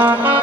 Uh-huh.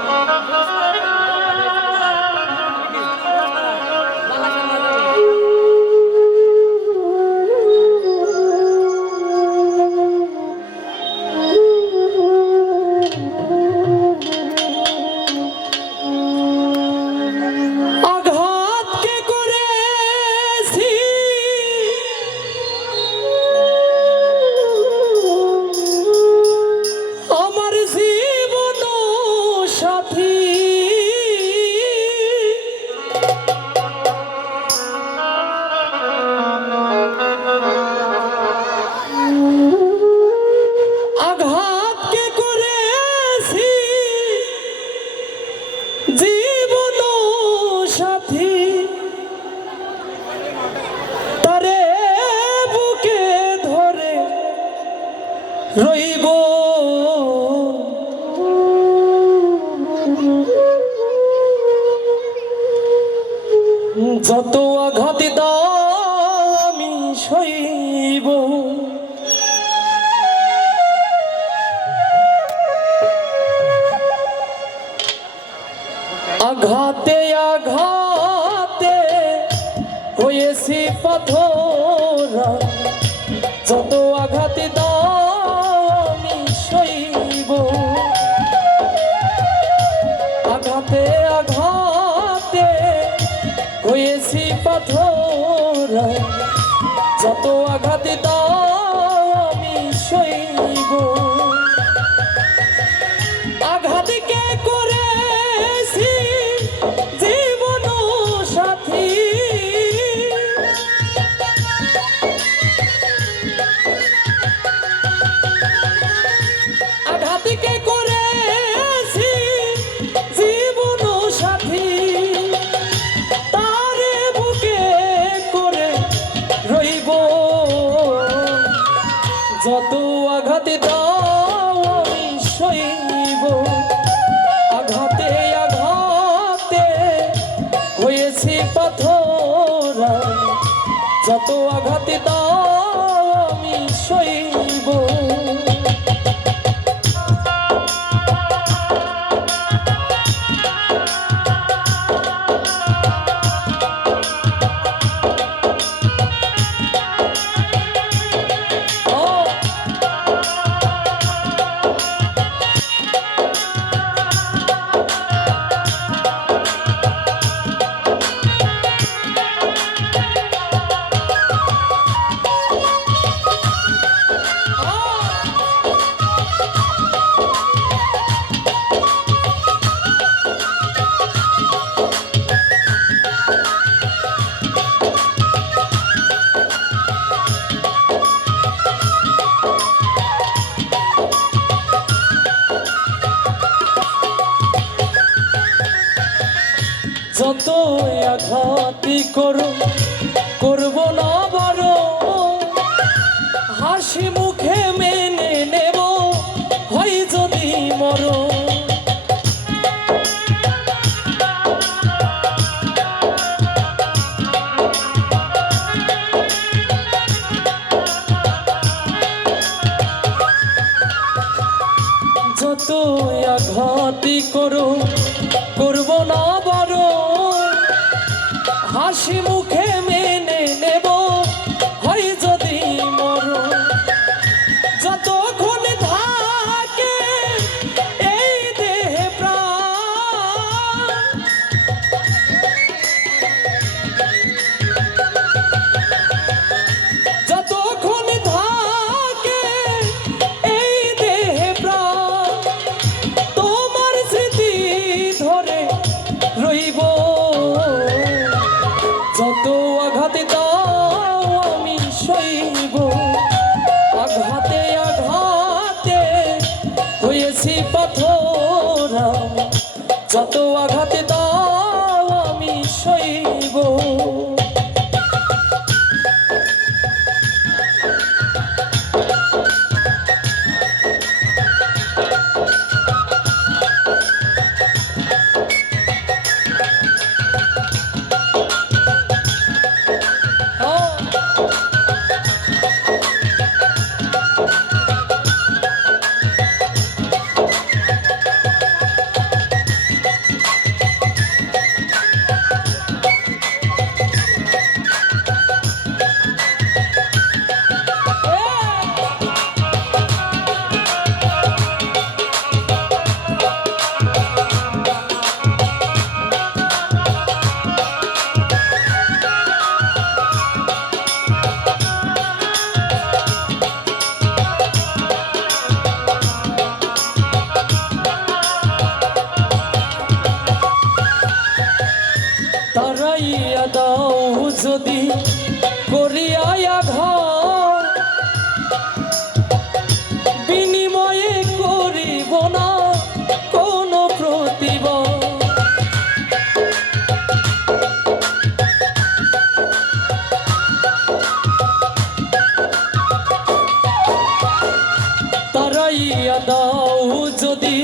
আঘাতে আঘাতে হয়েছি পাথর। যত আঘাতে দামি সইব। আঘাতে আঘাতে হয়েছি পাথর। যত আঘাতে দাম ক্ষতি করো, করব না বড়। হাসি মুখে মেনে নেব, হয় যদি মরো। যত আঘাতি করো হাসি মুখ পেয়েছি পথ যদি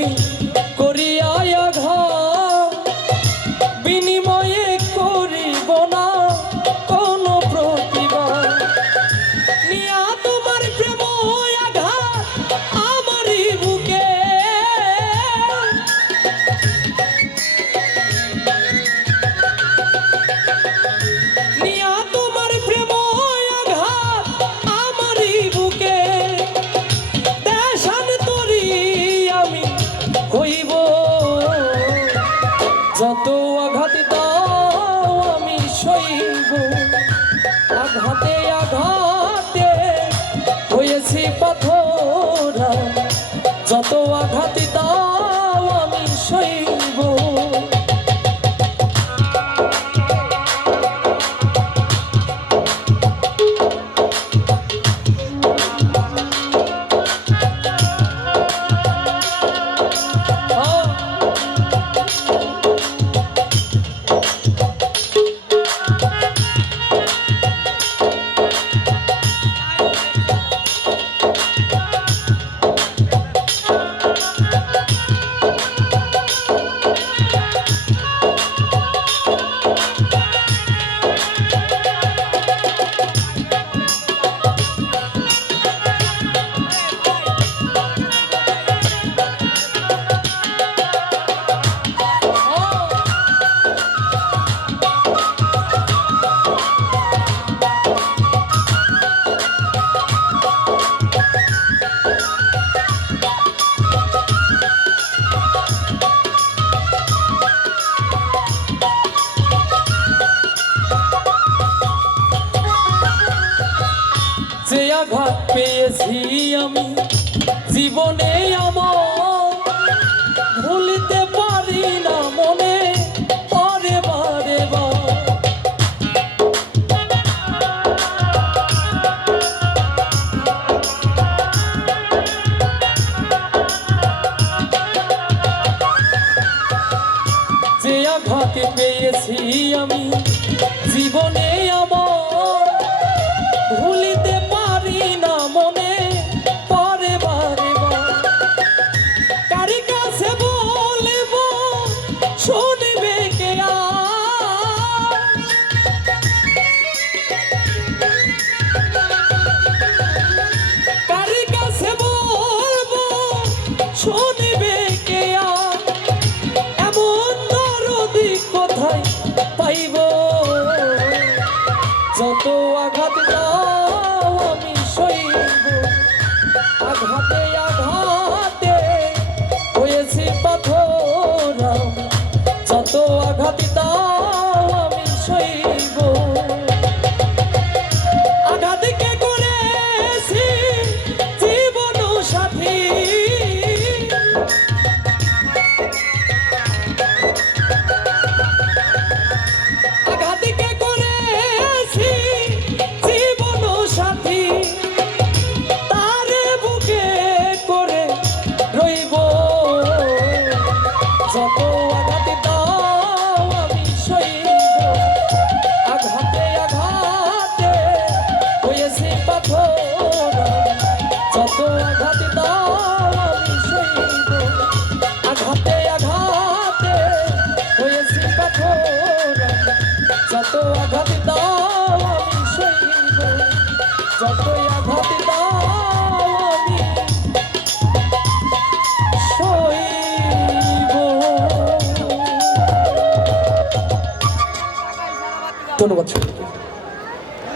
যে আঘাত পেয়েছি আমি, জীবনে আমার ভুলিতে পারি না মনে পরে বারে। যে আঘাত পেয়েছি আমি, জীবনে আমার ভুলিতে যত আঘাত দাও যত আঘাত দাও আমি সইব আঘাতে আঘাতে হয়েছে পাথর যত আঘাত দাও আমি সইব আঘাতে আঘাতে হয়েছে পাথর যত আঘাত ধন্যবাদ